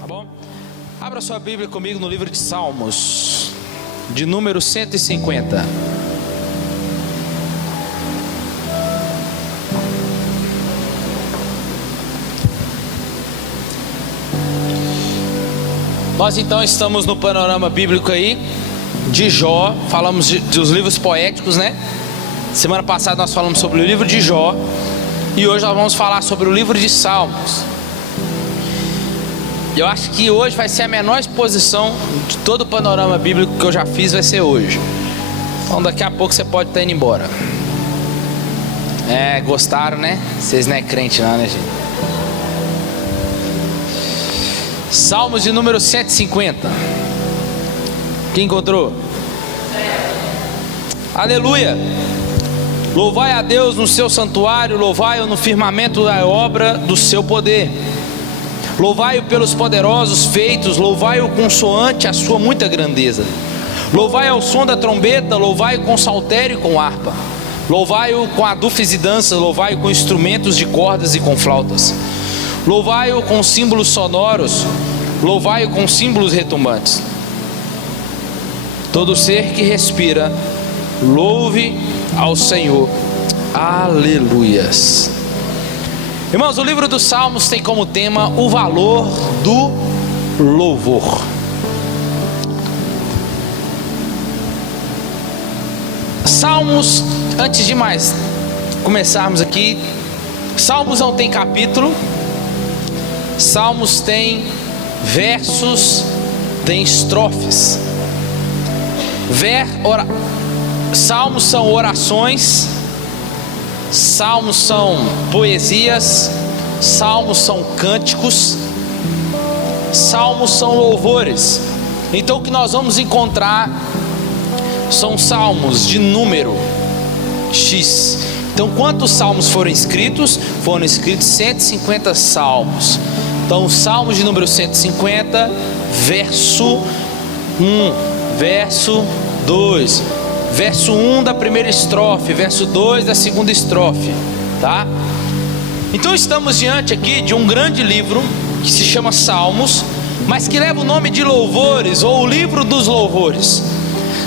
Tá bom? Abra sua Bíblia comigo no livro de Salmos, de número 150. Nós então estamos no panorama bíblico aí de Jó. Falamos dos livros poéticos, né? Semana passada nós falamos sobre o livro de Jó, e hoje nós vamos falar sobre o livro de Salmos. Eu acho que hoje vai ser a menor exposição de todo o panorama bíblico que eu já fiz, vai ser hoje. Então daqui a pouco você pode estar indo embora. Gostaram, né? Vocês não é crente não, né, gente? Salmos de número 150. Quem encontrou? Aleluia! Louvai a Deus no seu santuário, louvai-o no firmamento da obra do seu poder. Louvai-o pelos poderosos feitos, louvai-o consoante a sua muita grandeza. Louvai ao som da trombeta, louvai-o com saltério e com harpa. Louvai-o com adufes e danças, louvai-o com instrumentos de cordas e com flautas. Louvai-o com símbolos sonoros, louvai-o com símbolos retumbantes. Todo ser que respira, louve ao Senhor. Aleluias. Irmãos, o livro dos Salmos tem como tema o valor do louvor. Salmos, antes de mais começarmos aqui, Salmos não tem capítulo. Salmos tem versos, tem estrofes. Salmos são orações, salmos são poesias, salmos são cânticos, salmos são louvores. Então o que nós vamos encontrar são salmos de número X. Então quantos salmos foram escritos? Foram escritos 150 salmos. Então salmos de número 150, verso 1, verso 2, verso 1 da primeira estrofe, verso 2 da segunda estrofe, tá? Então estamos diante aqui de um grande livro que se chama Salmos, mas que leva o nome de louvores, ou o livro dos louvores.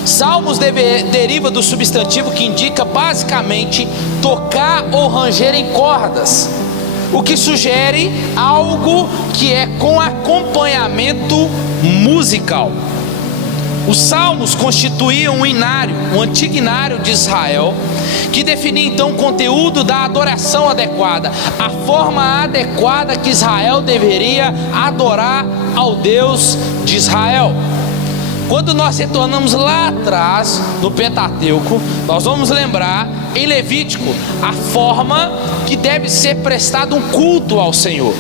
Salmos deriva do substantivo que indica basicamente tocar ou ranger em cordas, o que sugere algo que é com acompanhamento musical. Os salmos constituíam um inário, um antigo inário de Israel, que definia então o conteúdo da adoração adequada, a forma adequada que Israel deveria adorar ao Deus de Israel. Quando nós retornamos lá atrás no Pentateuco, nós vamos lembrar em Levítico a forma que deve ser prestado um culto ao Senhor,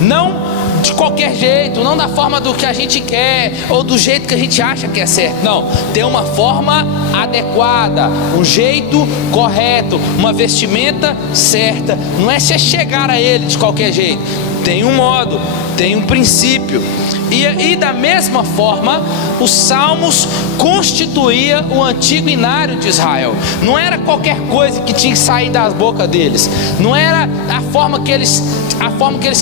não de qualquer jeito, não da forma do que a gente quer ou do jeito que a gente acha que é certo. Não, tem uma forma adequada, um jeito correto, uma vestimenta certa. Não é você chegar a Ele de qualquer jeito. Tem um modo, tem um princípio. E da mesma forma, os salmos constituía o antigo inário de Israel. Não era qualquer coisa que tinha que sair das bocas deles. Não era a forma que eles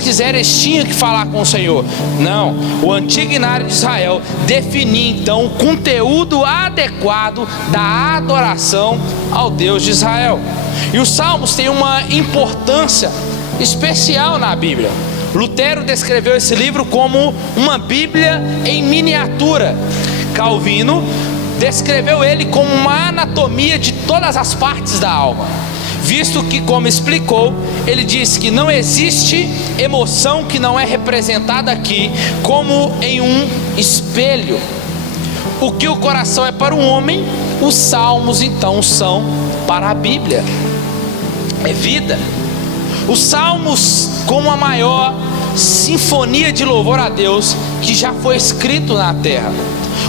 quiserem, eles tinham que falar com o Senhor. Não, o antigo inário de Israel definia então o conteúdo adequado da adoração ao Deus de Israel. E os salmos têm uma importância especial na Bíblia. Lutero descreveu esse livro como uma Bíblia em miniatura. Calvino descreveu ele como uma anatomia de todas as partes da alma, visto que, como explicou, ele disse que não existe emoção que não é representada aqui como em um espelho. O que o coração é para um homem, os salmos então são para a Bíblia. É vida. Os salmos como a maior sinfonia de louvor a Deus que já foi escrito na terra.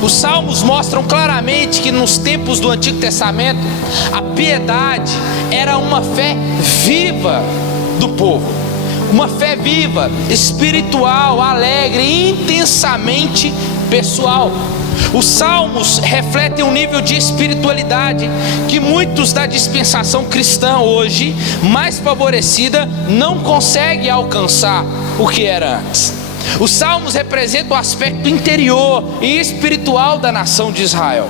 Os salmos mostram claramente que nos tempos do Antigo Testamento a piedade era uma fé viva do povo, uma fé viva, espiritual, alegre, intensamente pessoal. Os salmos refletem um nível de espiritualidade que muitos da dispensação cristã hoje, mais favorecida, não conseguem alcançar o que era antes. Os salmos representam o aspecto interior e espiritual da nação de Israel.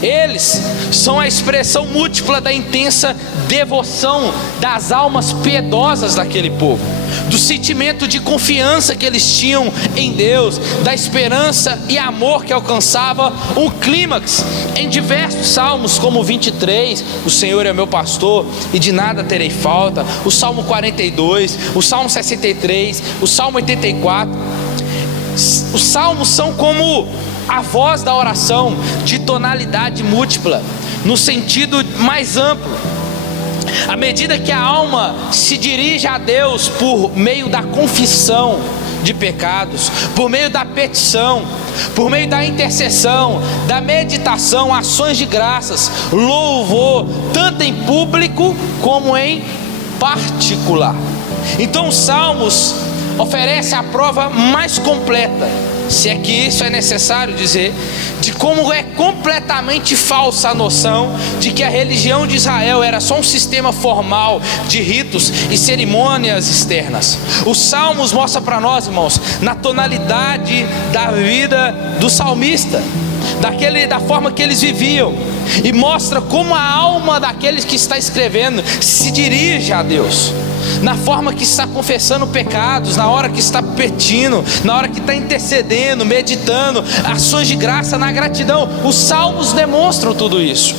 Eles são a expressão múltipla da intensa devoção das almas piedosas daquele povo, do sentimento de confiança que eles tinham em Deus, da esperança e amor que alcançava um clímax em diversos salmos, como o 23, o Senhor é meu pastor e de nada terei falta, o Salmo 42, o Salmo 63, o Salmo 84. Os salmos são como a voz da oração, de tonalidade múltipla, no sentido mais amplo. À medida que a alma se dirige a Deus por meio da confissão de pecados, por meio da petição, por meio da intercessão, da meditação, ações de graças, louvor, tanto em público como em particular. Então os salmos oferecem a prova mais completa, se é que isso é necessário dizer, de como é completamente falsa a noção de que a religião de Israel era só um sistema formal de ritos e cerimônias externas. Os salmos mostram para nós, irmãos, na tonalidade da vida do salmista, da forma que eles viviam, e mostra como a alma daqueles que está escrevendo se dirige a Deus, na forma que está confessando pecados, na hora que está pedindo, na hora que está intercedendo, meditando, ações de graça, na gratidão. Os salmos demonstram tudo isso.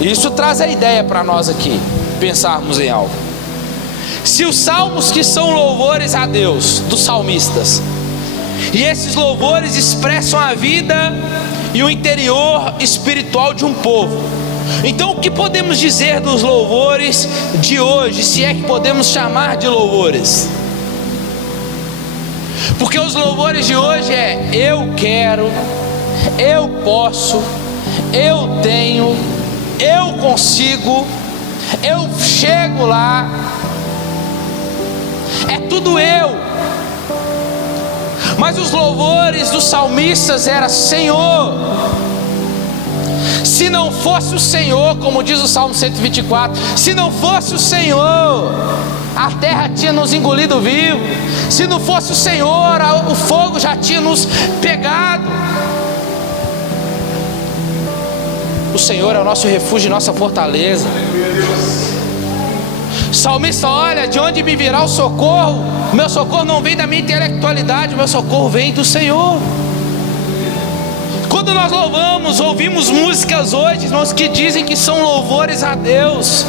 Isso traz a ideia para nós aqui, pensarmos em algo. Se os salmos que são louvores a Deus, dos salmistas, e esses louvores expressam a vida e o interior espiritual de um povo, então o que podemos dizer dos louvores de hoje, se é que podemos chamar de louvores? Porque os louvores de hoje é: eu quero, eu posso, eu tenho, eu consigo, eu chego lá, é tudo eu. Mas os louvores dos salmistas era: Senhor, se não fosse o Senhor, como diz o Salmo 124, se não fosse o Senhor, a terra tinha nos engolido vivo. Se não fosse o Senhor, o fogo já tinha nos pegado. O Senhor é o nosso refúgio e nossa fortaleza. O salmista olha: de onde me virá o socorro? O meu socorro não vem da minha intelectualidade, o meu socorro vem do Senhor. Quando nós louvamos, ouvimos músicas hoje, irmãos, que dizem que são louvores a Deus,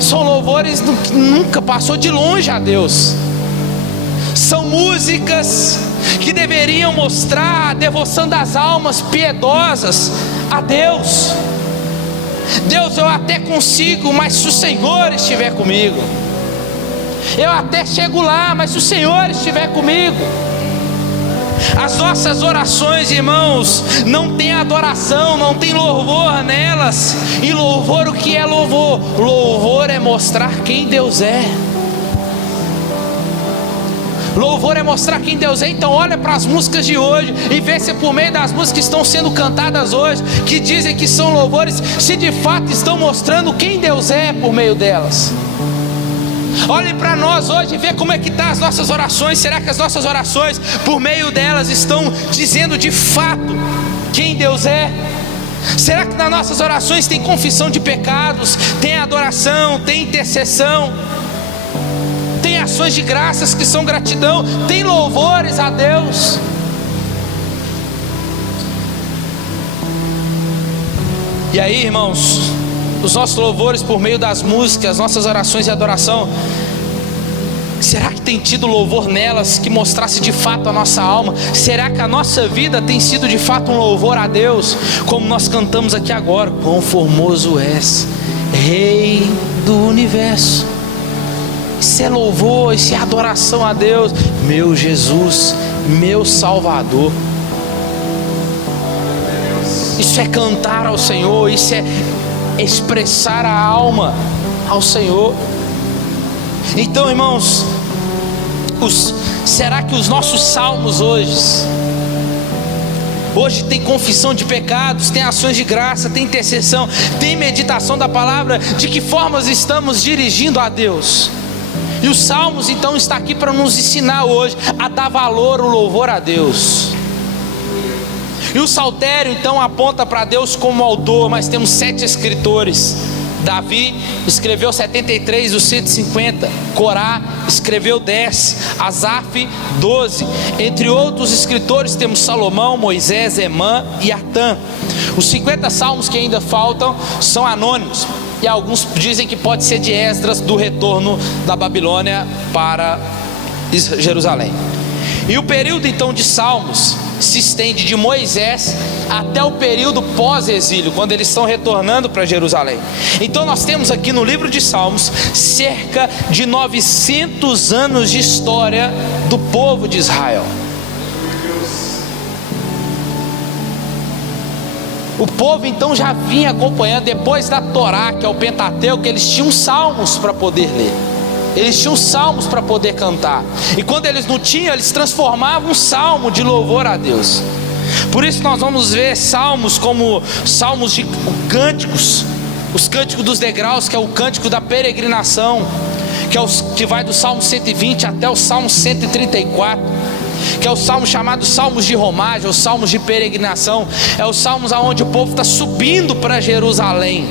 são louvores que nunca passou de longe a Deus. São músicas que deveriam mostrar a devoção das almas piedosas a Deus. Deus, eu até consigo, mas se o Senhor estiver comigo. Eu até chego lá, mas se o Senhor estiver comigo. As nossas orações, irmãos, não tem adoração, não tem louvor nelas. E louvor, o que é louvor? Louvor é mostrar quem Deus é. Louvor é mostrar quem Deus é. Então olha para as músicas de hoje e vê se por meio das músicas que estão sendo cantadas hoje, que dizem que são louvores, se de fato estão mostrando quem Deus é por meio delas. Olhe para nós hoje e vê como é que estão as nossas orações. Será que as nossas orações, por meio delas, estão dizendo de fato quem Deus é? Será que nas nossas orações tem confissão de pecados, tem adoração, tem intercessão, tem ações de graças que são gratidão, tem louvores a Deus? E aí, irmãos, os nossos louvores por meio das músicas, nossas orações e adoração, será que tem tido louvor nelas que mostrasse de fato a nossa alma? Será que a nossa vida tem sido de fato um louvor a Deus? Como nós cantamos aqui agora: quão formoso és, Rei do universo. Isso é louvor, isso é adoração a Deus. Meu Jesus, meu Salvador. Isso é cantar ao Senhor, isso é expressar a alma ao Senhor. Então, irmãos, será que os nossos salmos hoje Hoje tem confissão de pecados, tem ações de graça, tem intercessão, tem meditação da palavra. De que formas estamos dirigindo a Deus? E os Salmos então está aqui para nos ensinar hoje a dar valor ao louvor a Deus. E o saltério então aponta para Deus como autor, mas temos 7 escritores. Davi escreveu 73 dos 150, Corá escreveu 10, Asaf 12. Entre outros escritores temos Salomão, Moisés, Emã e Atã. Os 50 salmos que ainda faltam são anônimos, e alguns dizem que pode ser de Esdras, do retorno da Babilônia para Jerusalém. E o período então de salmos se estende de Moisés até o período pós-exílio, quando eles estão retornando para Jerusalém. Então nós temos aqui no livro de Salmos cerca de 900 anos de história do povo de Israel. O povo então já vinha acompanhando, depois da Torá, que é o Pentateuco, eles tinham salmos para poder ler. Eles tinham salmos para poder cantar. E quando eles não tinham, eles transformavam um salmo de louvor a Deus. Por isso nós vamos ver salmos como salmos de cânticos. Os cânticos dos degraus, que é o cântico da peregrinação, que vai do Salmo 120 até o Salmo 134, que é o salmo chamado Salmos de Romagem, os salmos de peregrinação. É os salmos onde o povo está subindo para Jerusalém,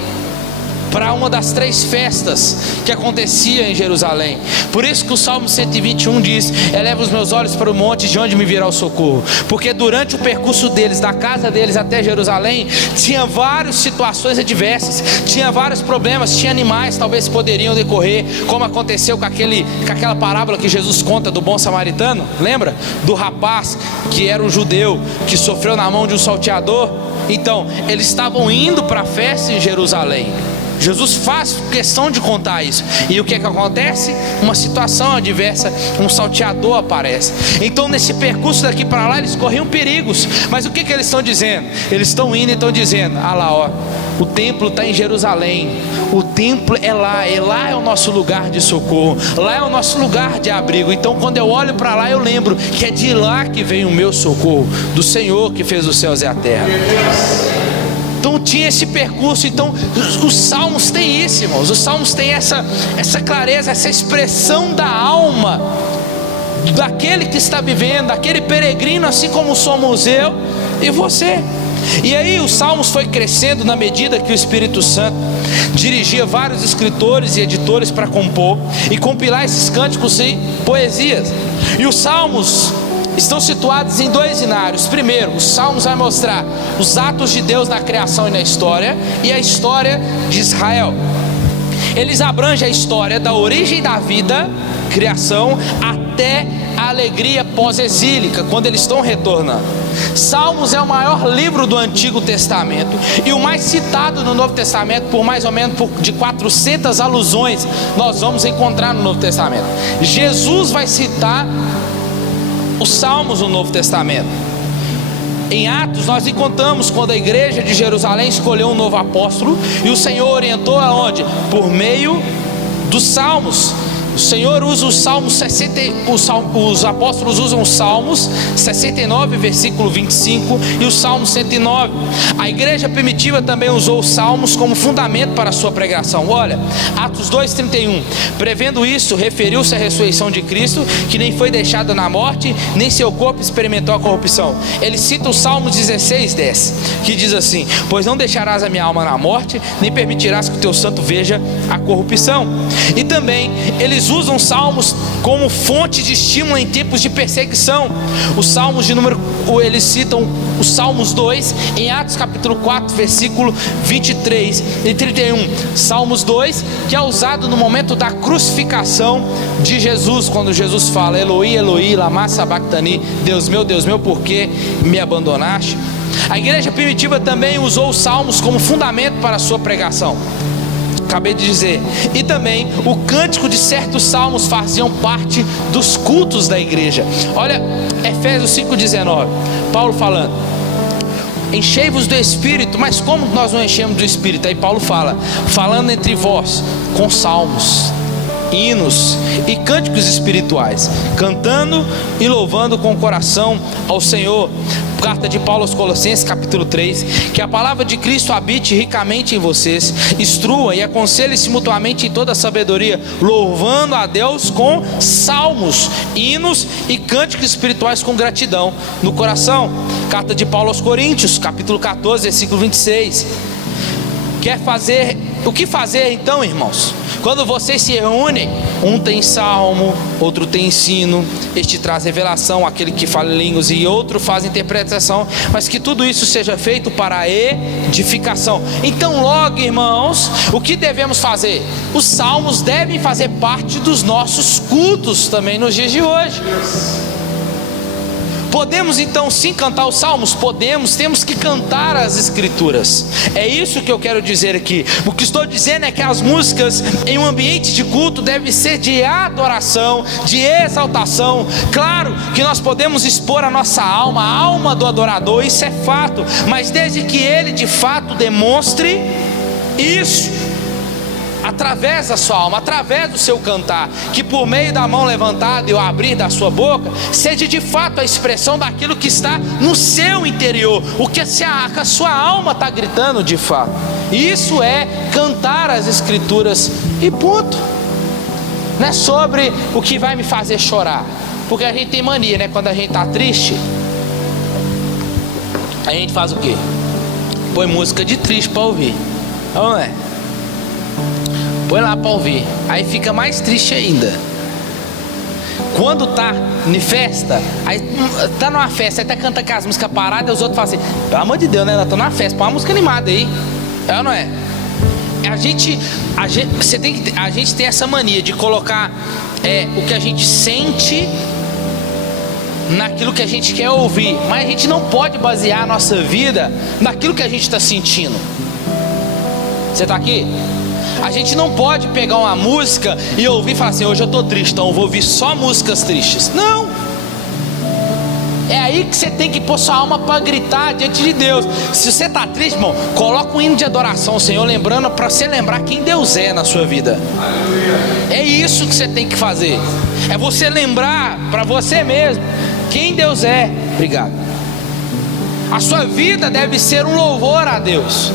para uma das 3 festas que acontecia em Jerusalém. Por isso que o Salmo 121 diz: eleva os meus olhos para o monte, de onde me virá o socorro. Porque durante o percurso deles, da casa deles até Jerusalém, tinha várias situações adversas, tinha vários problemas, tinha animais talvez poderiam decorrer, como aconteceu com aquela parábola que Jesus conta do bom samaritano. Lembra? Do rapaz que era um judeu, que sofreu na mão de um salteador. Então, eles estavam indo para a festa em Jerusalém. Jesus faz questão de contar isso. E o que é que acontece? Uma situação adversa, um salteador aparece. Então nesse percurso daqui para lá eles corriam perigos. Mas o que eles estão dizendo? Eles estão indo e estão dizendo: ah lá, ó, o templo está em Jerusalém, o templo é lá é o nosso lugar de socorro, lá é o nosso lugar de abrigo. Então quando eu olho para lá eu lembro que é de lá que vem o meu socorro, do Senhor que fez os céus e a terra. Então tinha esse percurso. Então os salmos têm isso, irmãos. Os salmos têm essa clareza, essa expressão da alma daquele que está vivendo, daquele peregrino, assim como somos eu e você. E aí os salmos foi crescendo na medida que o Espírito Santo dirigia vários escritores e editores para compor e compilar esses cânticos e poesias. E os salmos estão situados em 2 inários. Primeiro, os salmos vai mostrar os atos de Deus na criação e na história, e a história de Israel. Eles abrangem a história da origem da vida, criação, até a alegria pós-exílica, quando eles estão retornando. Salmos é o maior livro do Antigo Testamento e o mais citado no Novo Testamento, por mais ou menos de 400 alusões nós vamos encontrar no Novo Testamento. Jesus vai citar os salmos no Novo Testamento. Em Atos nós encontramos quando a igreja de Jerusalém escolheu um novo apóstolo, e o Senhor orientou aonde? Por meio dos salmos. O Senhor usa os salmos os apóstolos usam os salmos 69 versículo 25 e o salmo 109. A igreja primitiva também usou os salmos como fundamento para a sua pregação. Olha, Atos 2:31, prevendo isso, referiu-se à ressurreição de Cristo, que nem foi deixado na morte, nem seu corpo experimentou a corrupção. Ele cita o Salmo 16:10, que diz assim: pois não deixarás a minha alma na morte, nem permitirás que o teu santo veja a corrupção. E também eles usam salmos como fonte de estímulo em tempos de perseguição. Os salmos eles citam os Salmos 2 em Atos capítulo 4 versículo 23 e 31. Salmos 2, que é usado no momento da crucificação de Jesus, quando Jesus fala: Eloi, Eloi, lama sabachthani, Deus meu, por que me abandonaste? A igreja primitiva também usou os salmos como fundamento para a sua pregação. Acabei de dizer. E também o cântico de certos salmos faziam parte dos cultos da igreja. Olha Efésios 5:19, Paulo falando: enchei-vos do Espírito. Mas como nós não enchemos do Espírito? Aí Paulo fala: falando entre vós com salmos, hinos e cânticos espirituais, cantando e louvando com o coração ao Senhor. Carta de Paulo aos Colossenses, capítulo 3. Que a palavra de Cristo habite ricamente em vocês, instrua e aconselhe-se mutuamente em toda a sabedoria, louvando a Deus com salmos, hinos e cânticos espirituais com gratidão no coração. Carta de Paulo aos Coríntios, capítulo 14, versículo 26. O que fazer então, irmãos? Quando vocês se reúnem, um tem salmo, outro tem ensino, este traz revelação, aquele que fala em línguas, e outro faz interpretação, mas que tudo isso seja feito para a edificação. Então logo, irmãos, o que devemos fazer? Os salmos devem fazer parte dos nossos cultos também nos dias de hoje. Podemos então sim cantar os salmos? Podemos, temos que cantar as escrituras. É isso que eu quero dizer aqui. O que estou dizendo é que as músicas em um ambiente de culto devem ser de adoração, de exaltação. Claro que nós podemos expor a nossa alma, a alma do adorador, isso é fato, mas desde que ele de fato demonstre isso através da sua alma, através do seu cantar, que por meio da mão levantada e o abrir da sua boca, seja de fato a expressão daquilo que está no seu interior, o que a sua alma está gritando de fato. Isso é cantar as escrituras e ponto. Não é sobre o que vai me fazer chorar, porque a gente tem mania, né? Quando a gente está triste, a gente faz o quê? Põe música de triste para ouvir, não é? Põe lá para ouvir, aí fica mais triste ainda. Quando tá em festa, aí tá numa festa, aí tá cantando com as músicas paradas, e os outros falam assim: pelo amor de Deus, né? Ela tá numa festa, põe uma música animada aí. É ou não é? A gente tem essa mania de colocar o que a gente sente naquilo que a gente quer ouvir, mas a gente não pode basear a nossa vida naquilo que a gente está sentindo. Você está aqui? A gente não pode pegar uma música e ouvir e falar assim: hoje eu estou triste, então eu vou ouvir só músicas tristes. Não! É aí que você tem que pôr sua alma para gritar diante de Deus. Se você está triste, irmão, coloca um hino de adoração ao Senhor, lembrando, para você lembrar quem Deus é na sua vida. É isso que você tem que fazer. É você lembrar para você mesmo quem Deus é. Obrigado. A sua vida deve ser um louvor a Deus.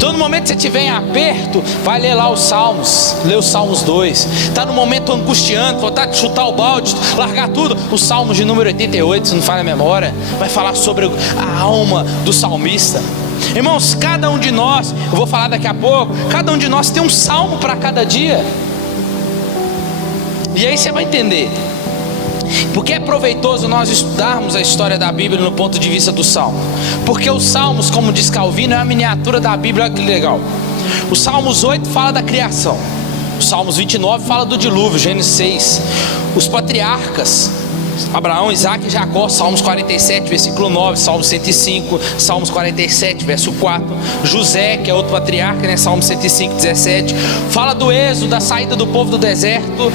Todo momento que você estiver em aperto, vai ler lá os Salmos, lê os Salmos 2. Está no momento angustiante, vontade de chutar o balde, largar tudo, os Salmos de número 88, se não falha a memória, vai falar sobre a alma do salmista. Irmãos, cada um de nós, eu vou falar daqui a pouco, cada um de nós tem um salmo para cada dia. E aí você vai entender porque é proveitoso nós estudarmos a história da Bíblia no ponto de vista do Salmo. Porque os Salmos, como diz Calvino, é a miniatura da Bíblia. Olha que legal. O Salmos 8 fala da criação, o Salmos 29 fala do dilúvio, Gênesis 6. Os patriarcas, Abraão, Isaac e Jacó, Salmos 47, versículo 9, Salmos 105, Salmos 47, verso 4. José, que é outro patriarca, né? Salmos 105, 17. Fala do êxodo, da saída do povo do deserto,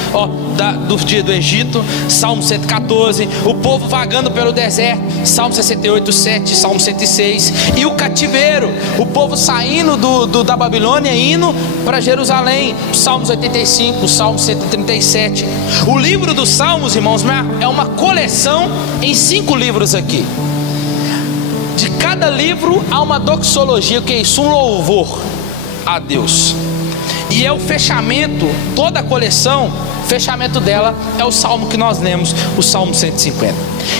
do dia do Egito, Salmo 114. O povo vagando pelo deserto, Salmo 68, 7, Salmo 106. E o cativeiro, o povo saindo da Babilônia, indo para Jerusalém, Salmos 85, Salmo 137. O livro dos Salmos, irmãos, é uma coleção em 5 livros aqui. De cada livro há uma doxologia, que é isso? Um louvor a Deus. E é o fechamento, toda a coleção, o fechamento dela é o salmo que nós lemos, o Salmo 150.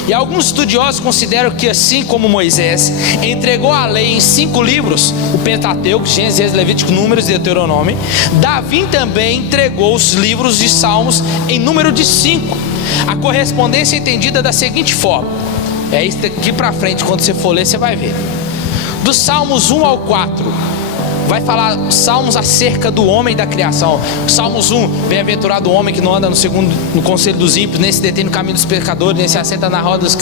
E alguns estudiosos consideram que, assim como Moisés entregou a lei em 5 livros, o Pentateuco, Gênesis, Levítico, Números e Deuteronômio, Davi também entregou os livros de Salmos em número de 5. A correspondência é entendida da seguinte forma, é isso daqui para frente, quando você for ler você vai ver. Dos Salmos 1 ao 4 vai falar salmos acerca do homem e da criação. Salmos 1, bem-aventurado o homem que não anda no conselho dos ímpios, nem se detém no caminho dos pecadores, nem se assenta na roda dos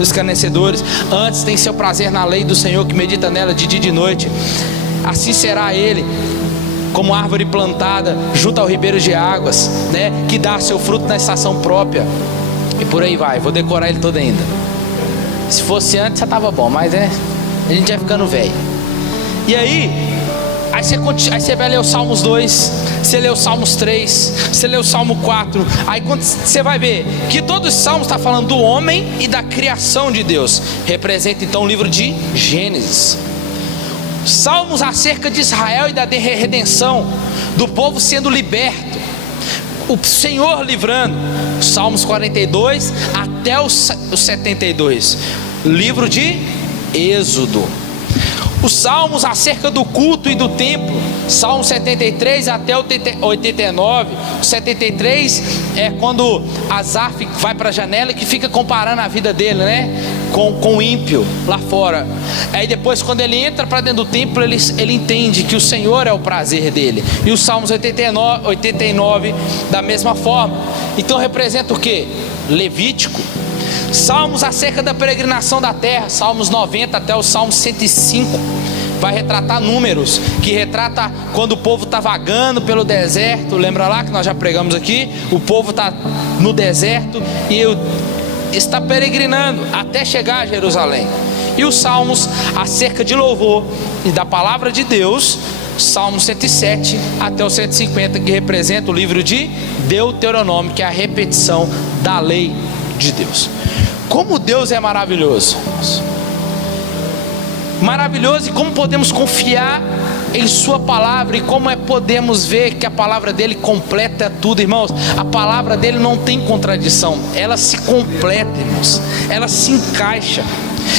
escarnecedores. Antes tem seu prazer na lei do Senhor, que medita nela de dia e de noite. Assim será ele como árvore plantada junto ao ribeiro de águas, né, que dá seu fruto na estação própria. E por aí vai, vou decorar ele todo ainda. Se fosse antes já estava bom, mas a gente vai ficando velho. E aí Aí você vai ler o Salmos 2, você lê o Salmos 3, você lê o Salmo 4. Aí quando você vai ver que todos os salmos estão falando do homem e da criação de Deus. Representa então o livro de Gênesis. Salmos acerca de Israel e da redenção, do povo sendo liberto, o Senhor livrando. Salmos 42 até o 72, livro de Êxodo. Os salmos acerca do culto e do templo, Salmo 73 até 89. O 73 é quando Asaf vai para a janela e que fica comparando a vida dele, né, com o ímpio lá fora. Aí depois, quando ele entra para dentro do templo, ele entende que o Senhor é o prazer dele. E os Salmos 89 da mesma forma. Então representa o que? Levítico. Salmos acerca da peregrinação da terra, Salmos 90 até o Salmo 105, vai retratar números, que retrata quando o povo está vagando pelo deserto. Lembra lá que nós já pregamos aqui? O povo está no deserto e está peregrinando até chegar a Jerusalém. E os salmos acerca de louvor e da palavra de Deus, Salmo 107 até o 150, que representa o livro de Deuteronômio, que é a repetição da lei de Deus. Como Deus é maravilhoso, maravilhoso, e como podemos confiar em sua palavra, e como podemos ver que a palavra dele completa tudo, irmãos. A palavra dele não tem contradição, ela se completa, irmãos, ela se encaixa.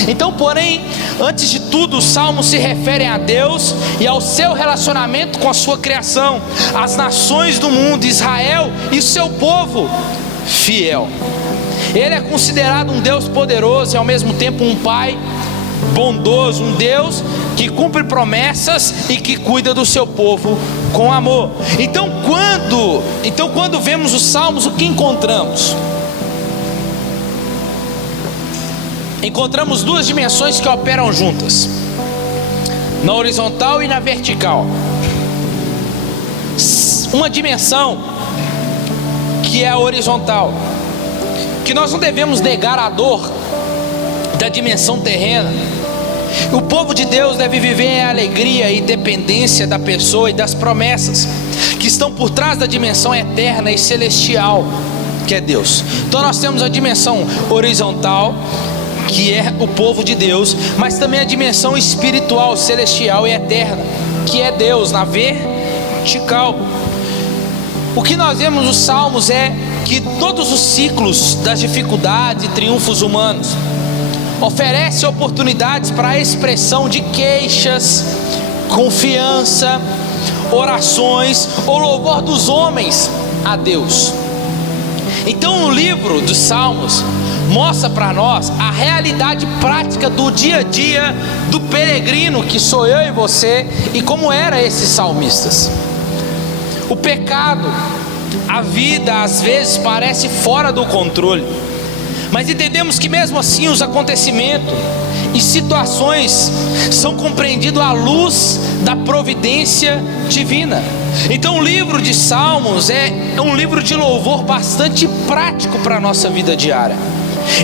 Então, porém, antes de tudo, os salmos se referem a Deus e ao seu relacionamento com a sua criação, as nações do mundo, Israel e o seu povo fiel. Ele é considerado um Deus poderoso e ao mesmo tempo um Pai bondoso, um Deus que cumpre promessas e que cuida do seu povo com amor. Então quando vemos os salmos, o que encontramos? Encontramos duas dimensões que operam juntas, na horizontal e na vertical. Uma dimensão que é a horizontal, que nós não devemos negar a dor da dimensão terrena. O povo de Deus deve viver em alegria e dependência da pessoa e das promessas que estão por trás da dimensão eterna e celestial, que é Deus. Então nós temos a dimensão horizontal, que é o povo de Deus, mas também a dimensão espiritual, celestial e eterna, que é Deus, na vertical. O que nós vemos nos salmos é que todos os ciclos das dificuldades e triunfos humanos oferecem oportunidades para a expressão de queixas, confiança, orações ou louvor dos homens a Deus. Então o livro dos Salmos mostra para nós a realidade prática do dia a dia do peregrino, que sou eu e você, e como eram esses salmistas. O pecado, a vida às vezes parece fora do controle, mas entendemos que mesmo assim os acontecimentos e situações são compreendidos à luz da providência divina. Então o livro de Salmos é um livro de louvor bastante prático para a nossa vida diária.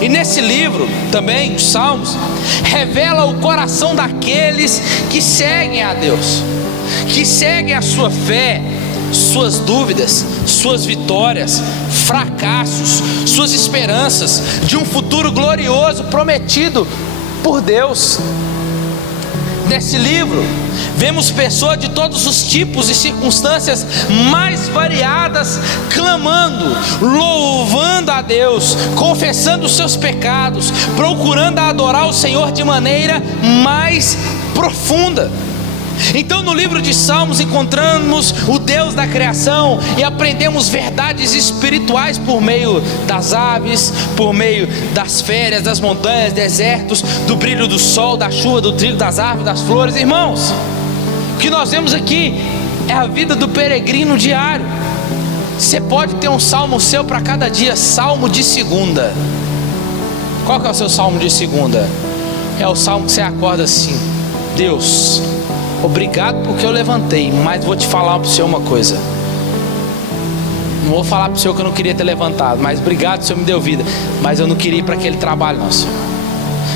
E nesse livro também, os Salmos, revela o coração daqueles que seguem a Deus, que seguem a sua fé, suas dúvidas, suas vitórias, fracassos, suas esperanças de um futuro glorioso prometido por Deus. Nesse livro vemos pessoas de todos os tipos e circunstâncias mais variadas clamando, louvando a Deus, confessando os seus pecados, procurando adorar o Senhor de maneira mais profunda. Então no livro de Salmos encontramos o Deus da criação e aprendemos verdades espirituais por meio das aves, por meio das férias, das montanhas, desertos, do brilho do sol, da chuva, do trigo, das árvores, das flores. Irmãos, o que nós vemos aqui é a vida do peregrino diário. Você pode ter um salmo seu para cada dia. Salmo de segunda. Qual que é o seu salmo de segunda? É o salmo que você acorda assim: Deus, obrigado porque eu levantei, mas vou te falar para o Senhor uma coisa. Não vou falar para o Senhor que eu não queria ter levantado, mas obrigado, o Senhor me deu vida, mas eu não queria ir para aquele trabalho não, Senhor.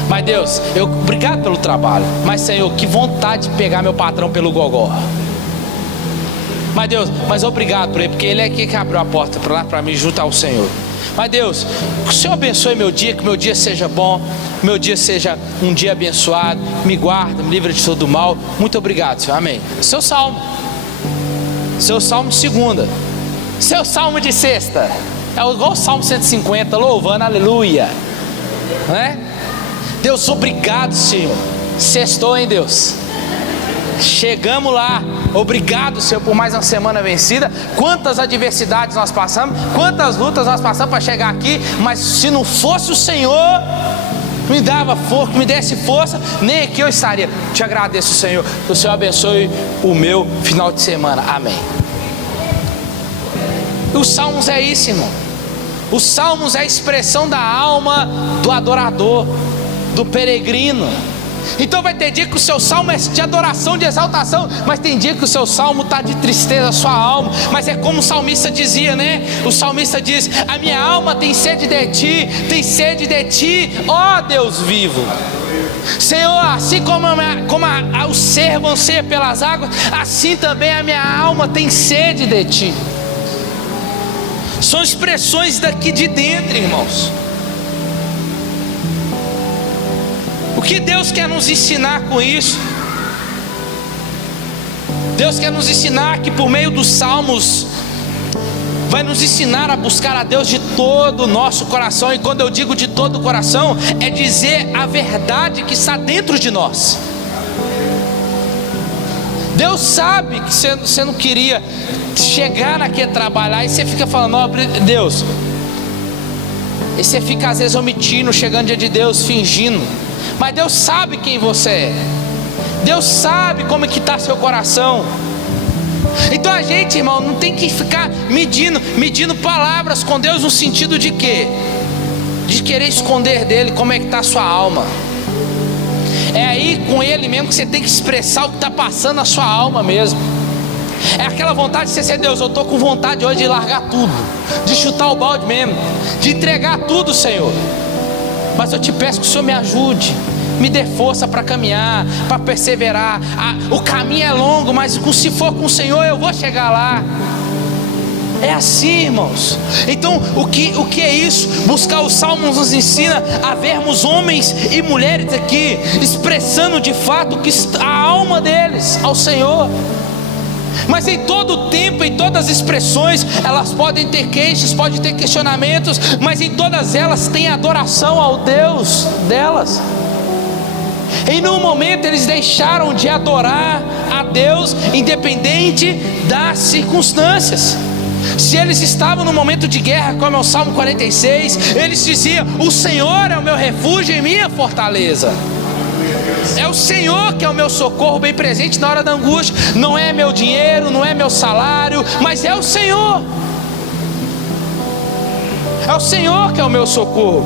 Mas Deus, obrigado pelo trabalho, mas Senhor, que vontade de pegar meu patrão pelo gogó. Mas Deus, obrigado por ele, porque ele é aqui que abriu a porta para lá para mim junto ao Senhor. Mas Deus, que o Senhor abençoe meu dia, que meu dia seja bom, meu dia seja um dia abençoado, me guarda, me livra de todo mal. Muito obrigado, Senhor, amém. Seu salmo de segunda, seu salmo de sexta, é igual o salmo 150, louvando, aleluia, não é? Deus, obrigado, Senhor, sextou, hein, Deus, chegamos lá. Obrigado, Senhor, por mais uma semana vencida. Quantas adversidades nós passamos, quantas lutas nós passamos para chegar aqui, mas se não fosse o Senhor me dava força, me desse força, nem aqui eu estaria. Te agradeço, Senhor, que o Senhor abençoe o meu final de semana, amém. Os salmos é isso, irmão. Os salmos é a expressão da alma do adorador, do peregrino. Então vai ter dia que o seu salmo é de adoração, de exaltação, mas tem dia que o seu salmo está de tristeza, a sua alma. Mas é como o salmista dizia, né? O salmista diz: a minha alma tem sede de ti, ó Deus vivo. Senhor, assim como o servo anseia pelas águas, assim também a minha alma tem sede de ti. São expressões daqui de dentro, irmãos. O que Deus quer nos ensinar com isso? Deus quer nos ensinar que por meio dos salmos vai nos ensinar a buscar a Deus de todo o nosso coração. E quando eu digo de todo o coração, é dizer a verdade que está dentro de nós. Deus sabe que você não queria chegar naquele trabalhar e você fica falando: ó Deus, e você fica às vezes omitindo, chegando dia de Deus, fingindo. Mas Deus sabe quem você é. Deus sabe como é que está seu coração. Então a gente, irmão, não tem que ficar medindo palavras com Deus no sentido de quê? De querer esconder dele como é que está a sua alma. É aí com ele mesmo que você tem que expressar o que está passando na sua alma mesmo. É aquela vontade de você ser: Deus, eu estou com vontade hoje de largar tudo, de chutar o balde mesmo, de entregar tudo, Senhor. Mas eu te peço que o Senhor me ajude, me dê força para caminhar, para perseverar. O caminho é longo, mas se for com o Senhor eu vou chegar lá. É assim, irmãos. Então o que é isso? Buscar os salmos nos ensina a vermos homens e mulheres aqui expressando de fato que a alma deles ao Senhor. Mas em todo o tempo, em todas as expressões, elas podem ter queixas, podem ter questionamentos, mas em todas elas tem adoração ao Deus delas. Em nenhum momento eles deixaram de adorar a Deus, independente das circunstâncias. Se eles estavam no momento de guerra, como é o Salmo 46, eles diziam: o Senhor é o meu refúgio e minha fortaleza. É o Senhor que é o meu socorro bem presente na hora da angústia. Não é meu dinheiro, não é meu salário, mas é o Senhor. É o Senhor que é o meu socorro.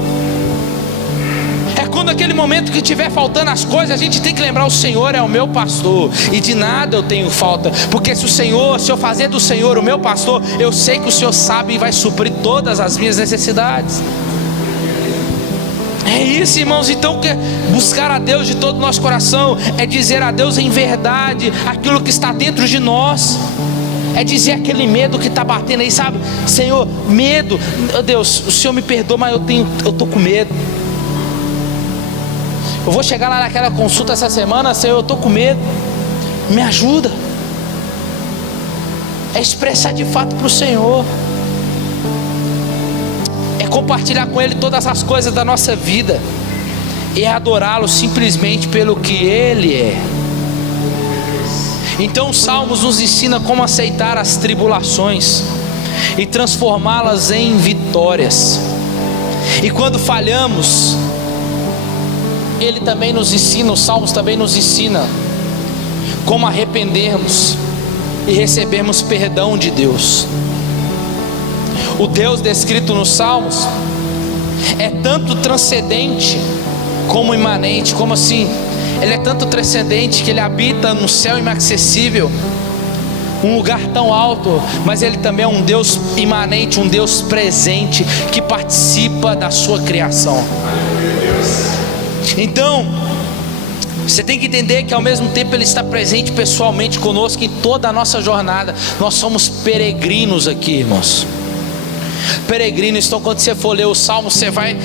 É quando aquele momento que estiver faltando as coisas, a gente tem que lembrar: o Senhor é o meu pastor e de nada eu tenho falta. Porque se eu fazer do Senhor o meu pastor, eu sei que o Senhor sabe e vai suprir todas as minhas necessidades. É isso, irmãos. Então buscar a Deus de todo o nosso coração é dizer a Deus em verdade aquilo que está dentro de nós. É dizer aquele medo que está batendo aí, sabe? Senhor, medo, Deus, o Senhor me perdoa, mas eu estou com medo. Eu vou chegar lá naquela consulta essa semana, Senhor, eu estou com medo, me ajuda. É expressar de fato para o Senhor, é compartilhar com Ele todas as coisas da nossa vida, e adorá-lo simplesmente pelo que Ele é. Então os salmos nos ensinam como aceitar as tribulações e transformá-las em vitórias. E quando falhamos, Ele também nos ensina, os salmos também nos ensinam como arrependermos e recebermos perdão de Deus. O Deus descrito nos salmos é tanto transcendente como imanente. Como assim? Ele é tanto transcendente que Ele habita no céu inacessível, um lugar tão alto, mas Ele também é um Deus imanente, um Deus presente, que participa da sua criação. Então, Você tem que entender que ao mesmo tempo Ele está presente pessoalmente conosco em toda a nossa jornada. Nós somos peregrinos aqui, irmãos. Peregrinos. Então quando você for ler o Salmo, você vai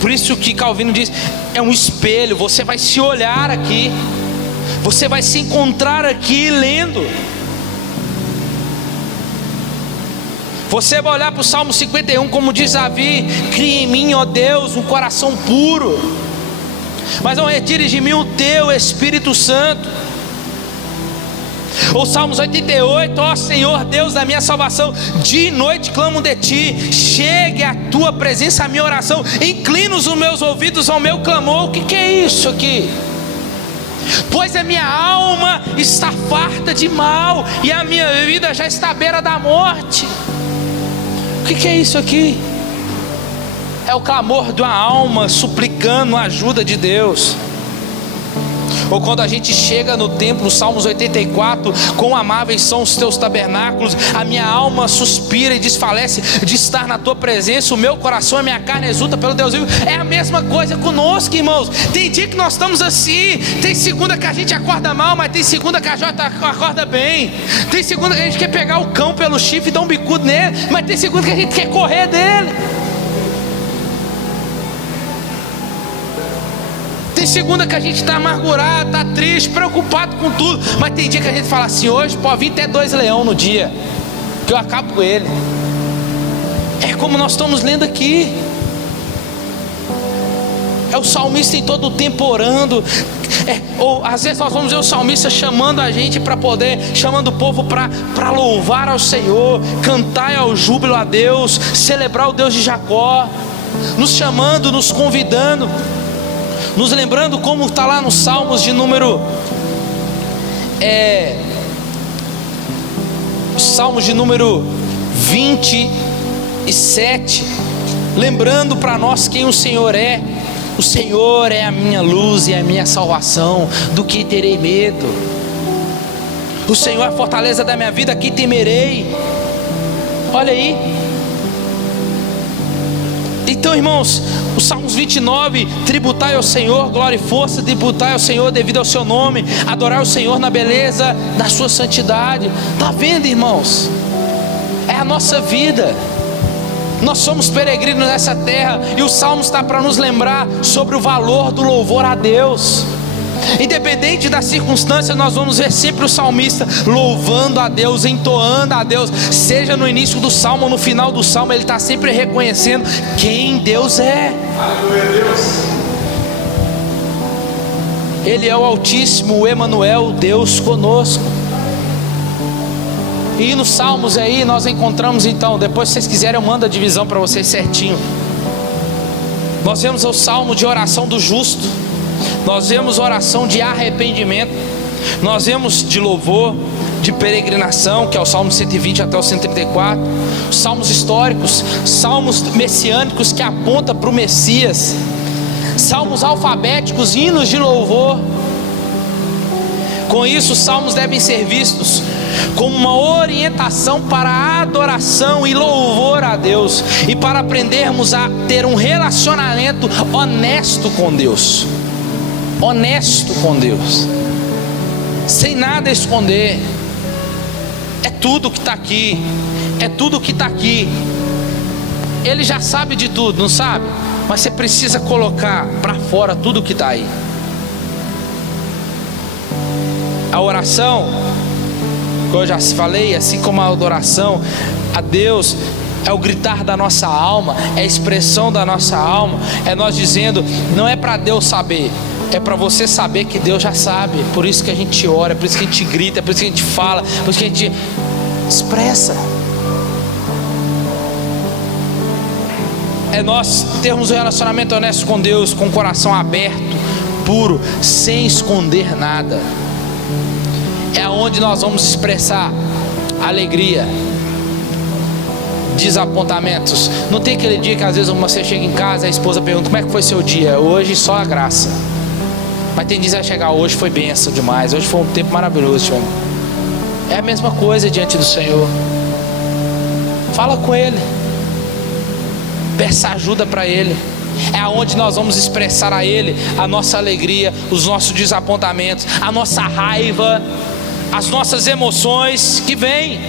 por isso que Calvino diz, é um espelho. Você vai se olhar aqui, você vai se encontrar aqui lendo. Você vai olhar para o Salmo 51, como diz Davi: cria em mim, ó Deus, um coração puro, mas não retires de mim o teu Espírito Santo. Ou Salmos 88, ó Senhor, Deus da minha salvação, dia e noite clamo de ti, chegue à tua presença a minha oração, inclina os meus ouvidos ao meu clamor. O que é isso aqui? Pois a minha alma está farta de mal, e a minha vida já está à beira da morte. O que é isso aqui? É o clamor de uma alma suplicando a ajuda de Deus. Ou quando a gente chega no templo, Salmos 84, quão amáveis são os teus tabernáculos, a minha alma suspira e desfalece de estar na tua presença, o meu coração e a minha carne exulta pelo Deus vivo. É a mesma coisa conosco, irmãos. Tem dia que nós estamos assim, tem segunda que a gente acorda mal, mas tem segunda que a Jota acorda bem, tem segunda que a gente quer pegar o cão pelo chifre e dar um bicudo nele, mas tem segunda que a gente quer correr dele. Tem segunda que a gente está amargurado, está triste, preocupado com tudo, mas tem dia que a gente fala assim: hoje pode vir até 2 leões no dia, que eu acabo com ele. É como nós estamos lendo aqui. É o salmista em todo o tempo orando. Ou às vezes nós vamos ver o salmista chamando a gente para poder, chamando o povo para louvar ao Senhor, cantar ao júbilo a Deus, celebrar o Deus de Jacó, nos chamando, nos convidando, nos lembrando, como está lá nos Salmos de número Salmos de número 27, lembrando para nós quem o Senhor é. O Senhor é a minha luz e a minha salvação, do que terei medo? O Senhor é a fortaleza da minha vida, que temerei? Olha aí. Então, irmãos, o Salmos 29, tributai ao Senhor glória e força, tributai ao Senhor devido ao seu nome, adorai o Senhor na beleza da sua santidade. Está vendo, irmãos? É a nossa vida. Nós somos peregrinos nessa terra, e o Salmo está para nos lembrar sobre o valor do louvor a Deus. Independente da circunstância, nós vamos ver sempre o salmista louvando a Deus, entoando a Deus, seja no início do salmo ou no final do salmo, ele está sempre reconhecendo quem Deus é. Aleluia, Deus. Ele é o Altíssimo, o Emanuel, Deus conosco. E nos Salmos aí nós encontramos, então, depois se vocês quiserem eu mando a divisão para vocês certinho. Nós vemos o salmo de oração do justo, nós vemos oração de arrependimento, nós vemos de louvor, de peregrinação, que é o Salmo 120 até o 134, salmos históricos, salmos messiânicos que apontam para o Messias, salmos alfabéticos, hinos de louvor. Com isso, os salmos devem ser vistos como uma orientação para a adoração e louvor a Deus, e para aprendermos a ter um relacionamento honesto com Deus. Honesto com Deus, sem nada esconder. É tudo que está aqui, é tudo que está aqui. Ele já sabe de tudo, não sabe? Mas você precisa colocar para fora tudo que está aí. A oração, como eu já falei, assim como a adoração a Deus, é o gritar da nossa alma, é a expressão da nossa alma, é nós dizendo, não é para Deus saber, é para você saber que Deus já sabe. Por isso que a gente ora, é por isso que a gente grita, é por isso que a gente fala, é por isso que a gente expressa. É nós termos um relacionamento honesto com Deus, com o coração aberto, puro, sem esconder nada. É onde nós vamos expressar alegria, desapontamentos. Não tem aquele dia que às vezes você chega em casa e a esposa pergunta: como é que foi seu dia? Hoje só a graça. Mas tem dias que vai chegar: hoje foi bênção demais, hoje foi um tempo maravilhoso, Senhor. É a mesma coisa diante do Senhor. Fala com Ele, peça ajuda para Ele. É aonde nós vamos expressar a Ele a nossa alegria, os nossos desapontamentos, a nossa raiva, as nossas emoções que vêm.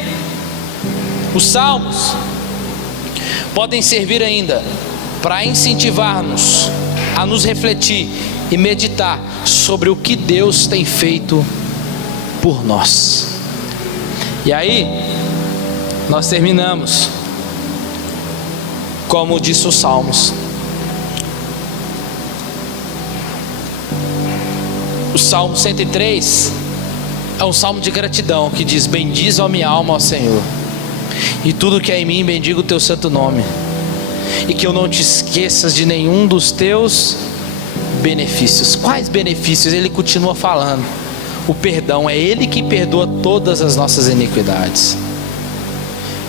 Os salmos podem servir ainda para incentivar-nos a nos refletir e meditar sobre o que Deus tem feito por nós. E aí, nós terminamos, como disse os Salmos. O Salmo 103 é um salmo de gratidão, que diz: bendize a minha alma ao Senhor, e tudo que é em mim bendiga o teu santo nome, e que eu não te esqueças de nenhum dos teus benefícios. Quais benefícios? Ele continua falando. O perdão, é Ele que perdoa todas as nossas iniquidades.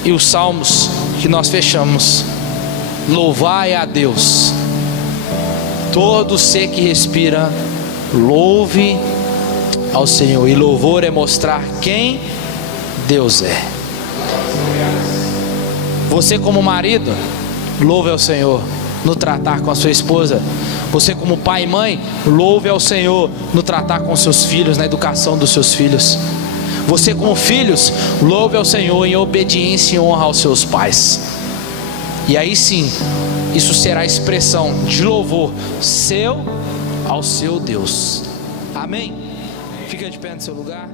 E os salmos que nós fechamos: louvai a Deus, todo ser que respira, louve ao Senhor. E louvor é mostrar quem Deus é. Você como marido, louve ao Senhor no tratar com a sua esposa. Você como pai e mãe, louve ao Senhor no tratar com seus filhos, na educação dos seus filhos. Você como filhos, louve ao Senhor em obediência e honra aos seus pais. E aí sim, isso será expressão de louvor seu ao seu Deus. Amém? Fica de pé no seu lugar.